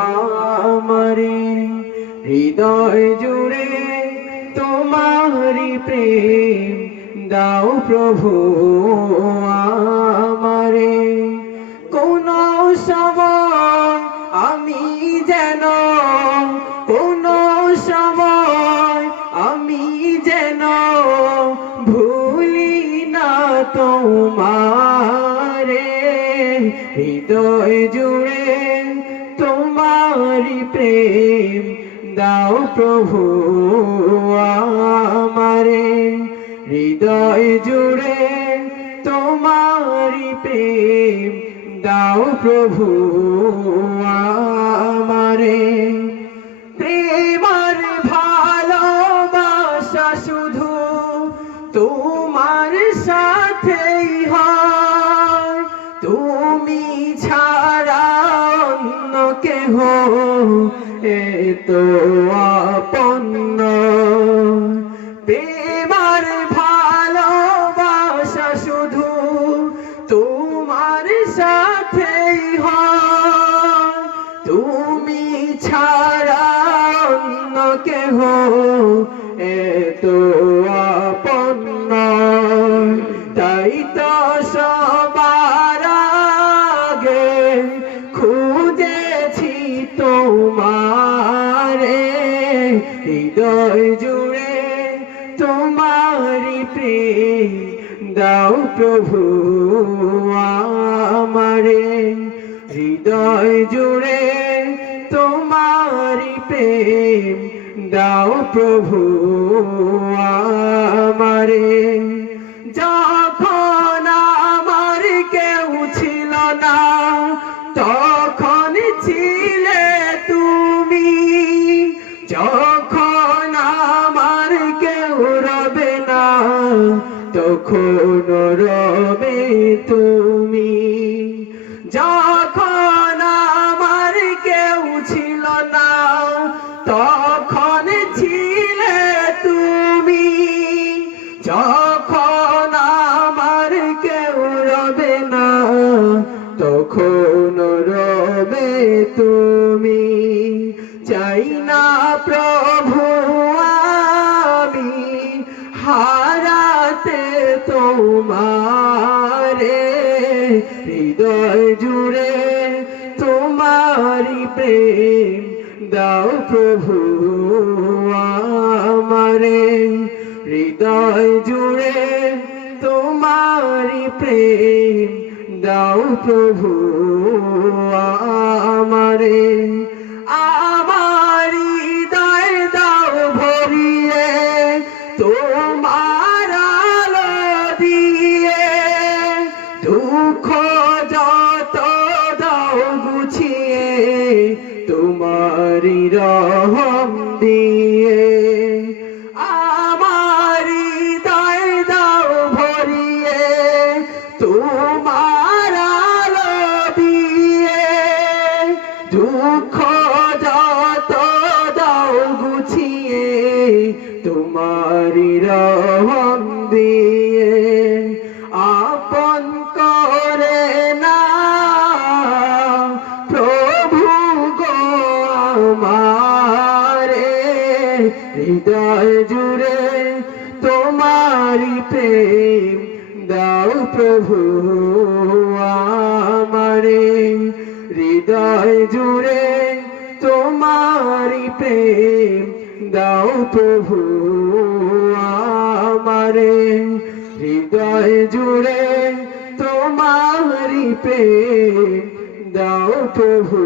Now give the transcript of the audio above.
আমারে হৃদয় জুড়ে তোমারি প্রেম দাও প্রভু আমারে। কোন সময় আমি যেন কোন সময় আমি যেন ভুলি না তোমারে। হৃদয় জুড়ে তোমারি প্রেম দাও প্রভু আমারে। হৃদয় জুড়ে তোমারি প্রেম দাও প্রভু আমারে। প্রেমার ভালোবাসা শুধু তোমার সাথেই হয়, তুমি ছাড়া অন্য কেহ এতো আপন নয়। প্রেমার ভালোবাসা শুধু তোমার সাথেই হয়, তুমি ছাড়া অন্য কেহ এতো আপন নয়। তাই তো সবার আগে খুঁজেছি তোমারে। হৃদয় জুড়ে তোমারি প্রেম দাও প্রভু আমারে। হৃদয় জুড়ে তোমারি প্রেম দাও প্রভু আমারে। যখন আমার কেউ ছিল না তখন ছিলে তুমি, যখন আমার কেউ রবে না তখন রবে তুমি। যখন আমার কেউ ছিল না তখন ছিলে তুমি, যখন আমার কেউ রবে না তখন রবে তুমি। চাই না প্রভু আমি হারাতে তোমারে। হৃদয় জুড়ে তোমারি প্রেম দাও প্রভু আমারে। হৃদয় জুড়ে তোমারি প্রেম দাও প্রভু আমারে। আমার হৃদয় দাও ভরিয়ে তোমার আলো দিয়ে, দুঃখ যত দাও গুছিয়ে তোমারি রহম দিয়ে। আমার হৃদয় দাও ভরিয়ে তোমার আলো দিয়ে, দুঃখ যত দাও গুছিয়ে তোমারি রহম দিয়ে। আপন করে না প্রভু গো আমারে। হৃদয় জুড়ে তোমারি প্রেম দাও প্রভু আমারে। হৃদয় জুড়ে তোমারি প্রেম দাও প্রভু আমারে। হৃদয় জুড়ে তোমারি প্রেম দাও প্রভু